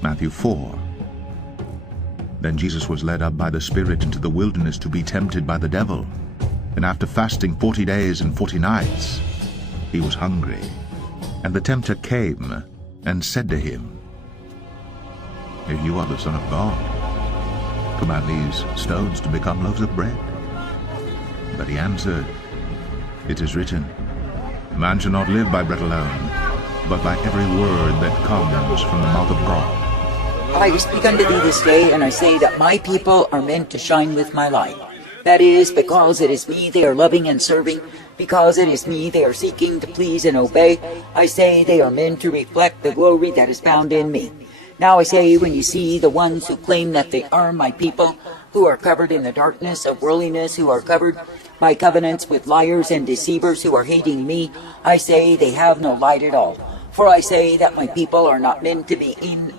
Matthew 4. Then Jesus was led up by the Spirit into the wilderness to be tempted by the devil. And after fasting 40 days and 40 nights, he was hungry. And the tempter came and said to him, If you are the Son of God, command these stones to become loaves of bread. But he answered, It is written, Man shall not live by bread alone, but by every word that comes from the mouth of God. I speak unto thee this day, and I say that my people are meant to shine with my light. That is, because it is me they are loving and serving, because it is me they are seeking to please and obey. I say they are meant to reflect the glory that is found in me. Now I say, when you see the ones who claim that they are my people, who are covered in the darkness of worldliness, who are covered by covenants with liars and deceivers who are hating me, I say they have no light at all. For I say that my people are not meant to be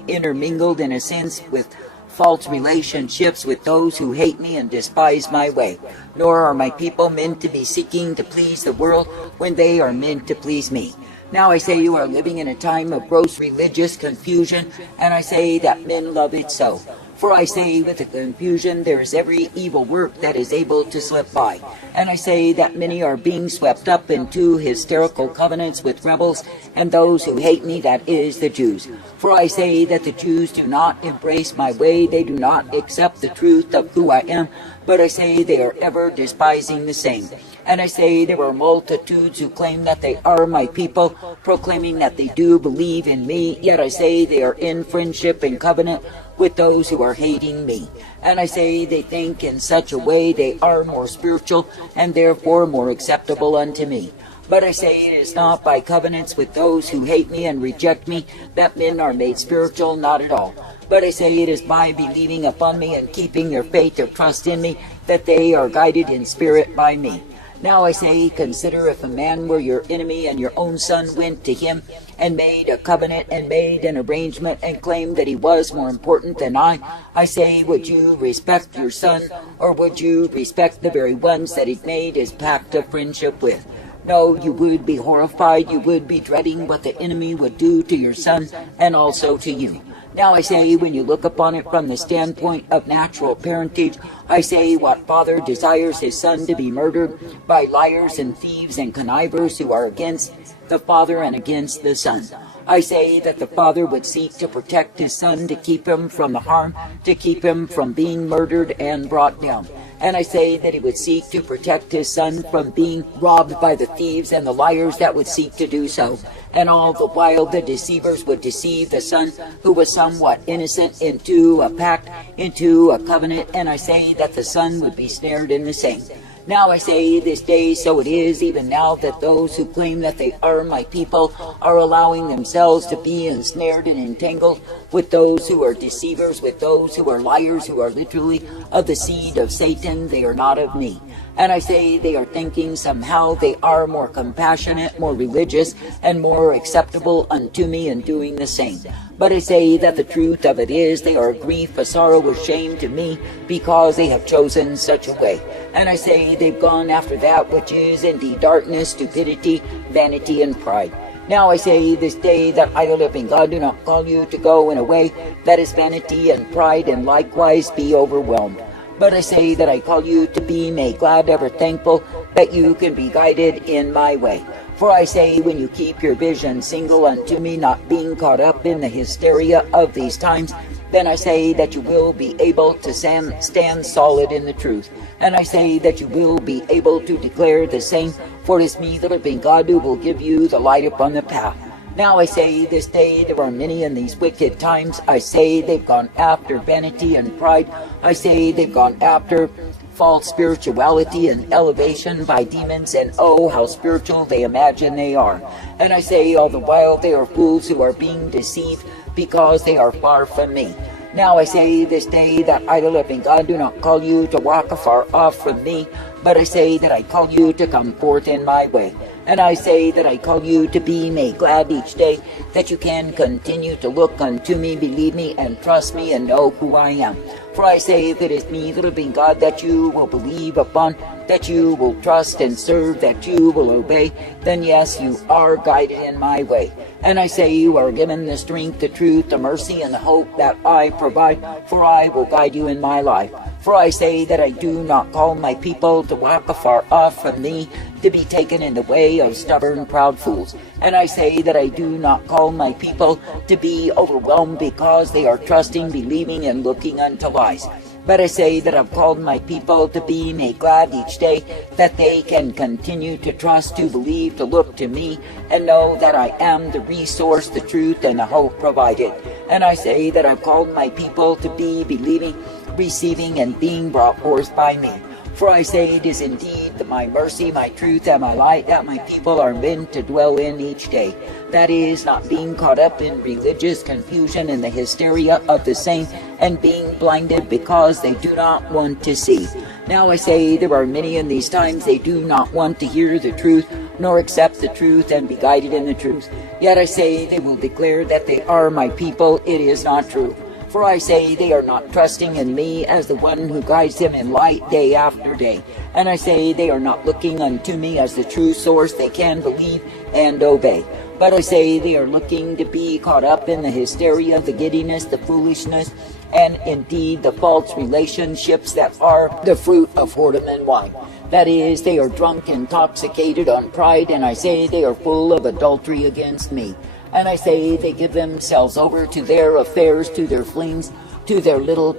intermingled in a sense with false relationships with those who hate me and despise my way. Nor are my people meant to be seeking to please the world when they are meant to please me. Now I say you are living in a time of gross religious confusion, and I say that men love it so. For I say with the confusion there is every evil work that is able to slip by. And I say that many are being swept up into hysterical covenants with rebels and those who hate me, that is, the Jews. For I say that the Jews do not embrace my way, they do not accept the truth of who I am, but I say they are ever despising the same. And I say there are multitudes who claim that they are my people, proclaiming that they do believe in me, yet I say they are in friendship and covenant with those who are hating me. And I say they think in such a way they are more spiritual and therefore more acceptable unto me. But I say it is not by covenants with those who hate me and reject me that men are made spiritual, not at all. But I say it is by believing upon me and keeping their faith, their trust in me, that they are guided in spirit by me. Now I say, consider if a man were your enemy and your own son went to him and made a covenant and made an arrangement and claimed that he was more important than I say, would you respect your son, or would you respect the very ones that he made his pact of friendship with? No, you would be horrified, you would be dreading what the enemy would do to your son and also to you. Now I say, when you look upon it from the standpoint of natural parentage, I say, what father desires his son to be murdered by liars and thieves and connivers who are against the father and against the son? I say that the father would seek to protect his son, to keep him from the harm, to keep him from being murdered and brought down. And I say that he would seek to protect his son from being robbed by the thieves and the liars that would seek to do so. And all the while the deceivers would deceive the son who was somewhat innocent into a pact, into a covenant, and I say that the son would be snared in the same. Now I say this day, so it is even now, that those who claim that they are my people are allowing themselves to be ensnared and entangled with those who are deceivers, with those who are liars, who are literally of the seed of Satan. They are not of me. And I say they are thinking somehow they are more compassionate, more religious, and more acceptable unto me in doing the same. But I say that the truth of it is they are a grief, a sorrow, a shame to me, because they have chosen such a way. And I say they've gone after that which is indeed darkness, stupidity, vanity, and pride. Now I say this day that I, the living God, do not call you to go in a way that is vanity and pride, and likewise be overwhelmed. But I say that I call you to be made glad, ever thankful, that you can be guided in my way. For I say, when you keep your vision single unto me, not being caught up in the hysteria of these times, then I say that you will be able to stand solid in the truth. And I say that you will be able to declare the same, for it is me, the living God, who will give you the light upon the path. Now I say this day there are many in these wicked times. I say they've gone after vanity and pride. I say they've gone after false spirituality and elevation by demons, and oh, how spiritual they imagine they are. And I say all the while they are fools who are being deceived because they are far from me. Now I say this day that I, the living God, do not call you to walk afar off from me, but I say that I call you to come forth in my way. And I say that I call you to be made glad each day, that you can continue to look unto me, believe me, and trust me, and know who I am. For I say, if it is me, the living God, that you will believe upon, that you will trust and serve, that you will obey, then yes, you are guided in my way. And I say you are given the strength, the truth, the mercy, and the hope that I provide, for I will guide you in my life. For I say that I do not call my people to walk afar off from thee, to be taken in the way of stubborn, proud fools. And I say that I do not call my people to be overwhelmed because they are trusting, believing, and looking unto lies. But I say that I've called my people to be made glad each day, that they can continue to trust, to believe, to look to me, and know that I am the resource, the truth, and the hope provided. And I say that I've called my people to be believing, receiving, and being brought forth by me. For I say it is indeed my mercy, my truth, and my light that my people are meant to dwell in each day. That is, not being caught up in religious confusion and the hysteria of the same, and being blinded because they do not want to see. Now I say there are many in these times, they do not want to hear the truth, nor accept the truth and be guided in the truth. Yet I say they will declare that they are my people. It is not true. For I say they are not trusting in me as the one who guides them in light day after day. And I say they are not looking unto me as the true source they can believe and obey. But I say they are looking to be caught up in the hysteria, the giddiness, the foolishness, and indeed the false relationships that are the fruit of whoredom and wine. That is, they are drunk, intoxicated on pride, and I say they are full of adultery against me. And I say they give themselves over to their affairs, to their flings, to their little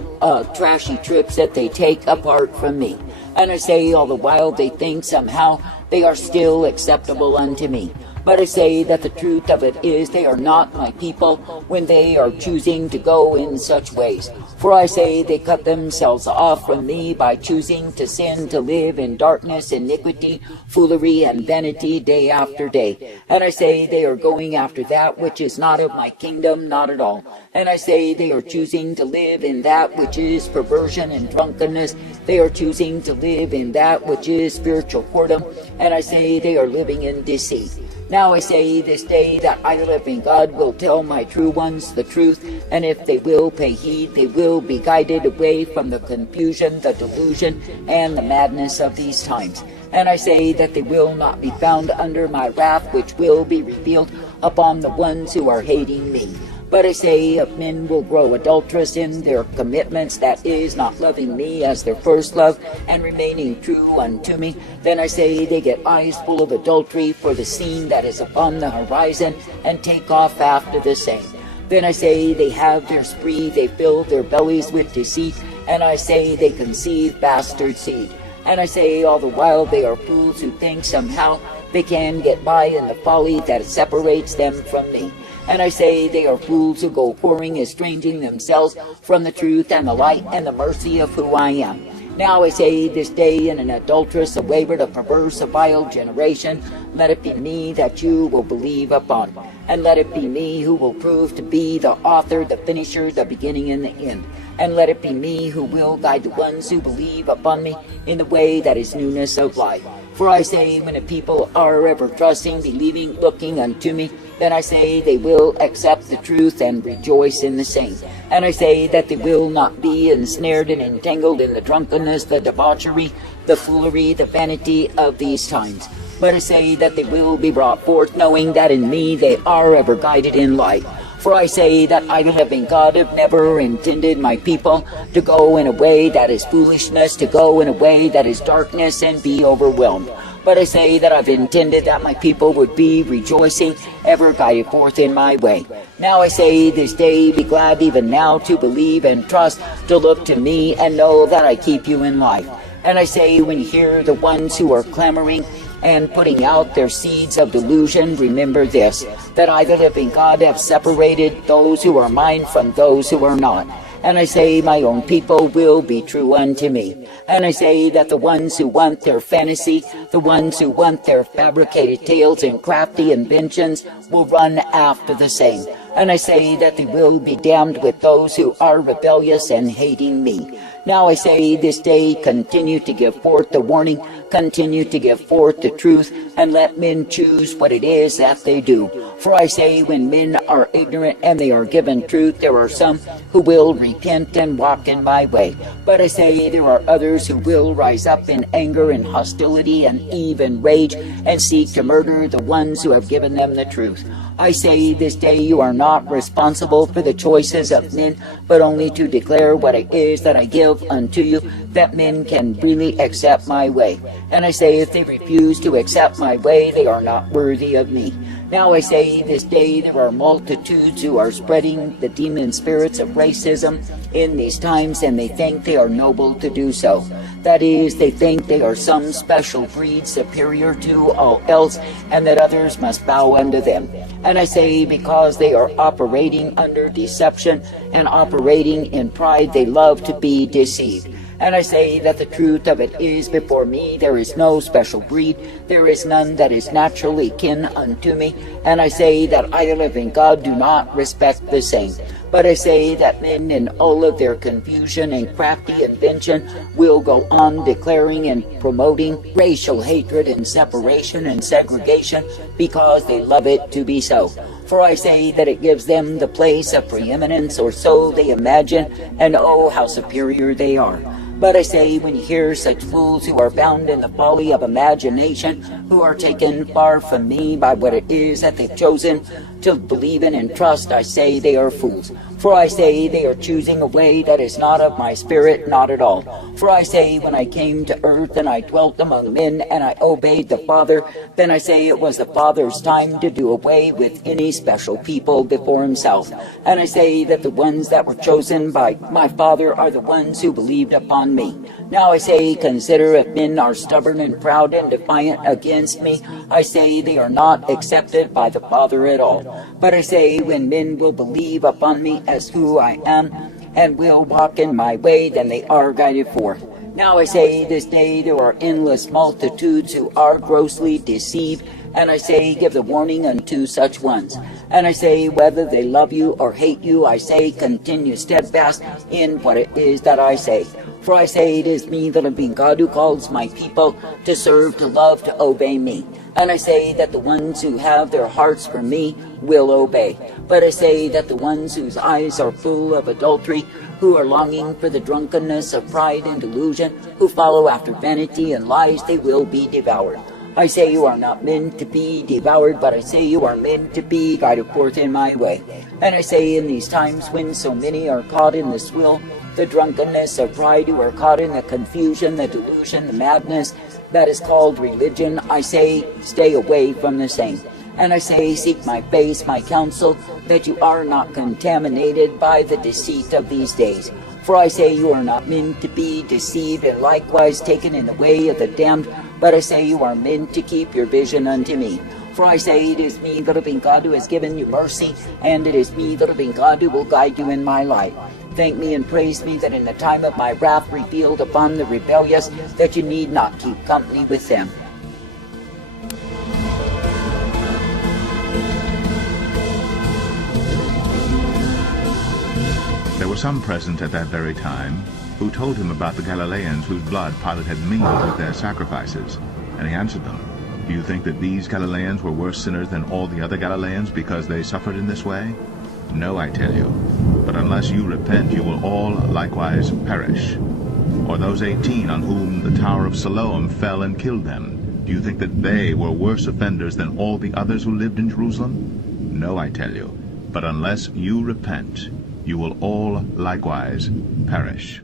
trashy trips that they take apart from me. And I say all the while they think somehow they are still acceptable unto me. But I say that the truth of it is they are not my people when they are choosing to go in such ways. For I say they cut themselves off from me by choosing to sin, to live in darkness, iniquity, foolery, and vanity day after day. And I say they are going after that which is not of my kingdom, not at all. And I say they are choosing to live in that which is perversion and drunkenness. They are choosing to live in that which is spiritual whoredom. And I say they are living in deceit. Now I say this day that I, the living God, will tell my true ones the truth, and if they will pay heed, they will be guided away from the confusion, the delusion, and the madness of these times. And I say that they will not be found under my wrath, which will be revealed upon the ones who are hating me. But I say if men will grow adulterous in their commitments, that is, not loving me as their first love, and remaining true unto me, then I say they get eyes full of adultery for the scene that is upon the horizon, and take off after the same. Then I say they have their spree, they fill their bellies with deceit, and I say they conceive bastard seed. And I say all the while they are fools who think somehow they can get by in the folly that separates them from me. And I say they are fools who go whoring, estranging themselves from the truth and the light and the mercy of who I am. Now I say this day in an adulterous, a wayward, a perverse, a vile generation, let it be me that you will believe upon. And let it be me who will prove to be the author, the finisher, the beginning and the end. And let it be me who will guide the ones who believe upon me in the way that is newness of life. For I say when the people are ever trusting, believing, looking unto me, then I say they will accept the truth and rejoice in the same. And I say that they will not be ensnared and entangled in the drunkenness, the debauchery, the foolery, the vanity of these times. But I say that they will be brought forth, knowing that in me they are ever guided in light. For I say that I, the living God, have never intended my people to go in a way that is foolishness, to go in a way that is darkness and be overwhelmed. But I say that I've intended that my people would be rejoicing, ever guided forth in my way. Now I say this day, be glad even now to believe and trust, to look to me and know that I keep you in life. And I say when you hear the ones who are clamoring and putting out their seeds of delusion, remember this, that I, the living God, have separated those who are mine from those who are not. And I say my own people will be true unto me. And I say that the ones who want their fantasy, the ones who want their fabricated tales and crafty inventions will run after the same. And I say that they will be damned with those who are rebellious and hating me. Now I say this day, continue to give forth the warning continue to give forth the truth, and let men choose what it is that they do. For I say, when men are ignorant and they are given truth, there are some who will repent and walk in my way. But I say, there are others who will rise up in anger and hostility and even rage, and seek to murder the ones who have given them the truth. I say, this day you are not responsible for the choices of men, but only to declare what it is that I give unto you, that men can really accept my way. And I say, if they refuse to accept my way, they are not worthy of me. Now I say, this day there are multitudes who are spreading the demon spirits of racism in these times, and they think they are noble to do so. That is, they think they are some special breed superior to all else, and that others must bow unto them. And I say, because they are operating under deception and operating in pride, they love to be deceived. And I say that the truth of it is, before me there is no special breed, there is none that is naturally kin unto me. And I say that I, the living God, do not respect the same. But I say that men, in all of their confusion and crafty invention, will go on declaring and promoting racial hatred and separation and segregation, because they love it to be so. For I say that it gives them the place of preeminence, or so they imagine, and oh, how superior they are. But I say, when you hear such fools who are bound in the folly of imagination, who are taken far from me by what it is that they've chosen to believe in and trust, I say they are fools. For I say they are choosing a way that is not of my spirit, not at all. For I say, when I came to earth and I dwelt among men and I obeyed the Father, then I say it was the Father's time to do away with any special people before himself. And I say that the ones that were chosen by my Father are the ones who believed upon me. Now I say, consider if men are stubborn and proud and defiant against me, I say they are not accepted by the Father at all. But I say, when men will believe upon me as who I am, and will walk in my way, then they are guided forth. Now I say, this day there are endless multitudes who are grossly deceived, and I say, give the warning unto such ones. And I say, whether they love you or hate you, I say, continue steadfast in what it is that I say. For I say, it is me, the living God, who calls my people to serve, to love, to obey me. And I say that the ones who have their hearts for me will obey. But I say that the ones whose eyes are full of adultery, who are longing for the drunkenness of pride and delusion, who follow after vanity and lies, they will be devoured. I say you are not meant to be devoured, but I say you are meant to be guided forth in my way. And I say, in these times when so many are caught in the swill, the drunkenness of pride, who are caught in the confusion, the delusion, the madness that is called religion, I say, stay away from the same. And I say, seek my face, my counsel, that you are not contaminated by the deceit of these days. For I say, you are not meant to be deceived, and likewise taken in the way of the damned, but I say you are meant to keep your vision unto me. For I say, it is me, the living God, who has given you mercy, and it is me, the living God, who will guide you in my light. Thank me and praise me that in the time of my wrath revealed upon the rebellious, that you need not keep company with them. There were some present at that very time who told him about the Galileans whose blood Pilate had mingled with their sacrifices. And he answered them, do you think that these Galileans were worse sinners than all the other Galileans because they suffered in this way? No, I tell you. But unless you repent, you will all likewise perish. Or those 18 on whom the Tower of Siloam fell and killed them, do you think that they were worse offenders than all the others who lived in Jerusalem? No, I tell you. But unless you repent, you will all likewise perish.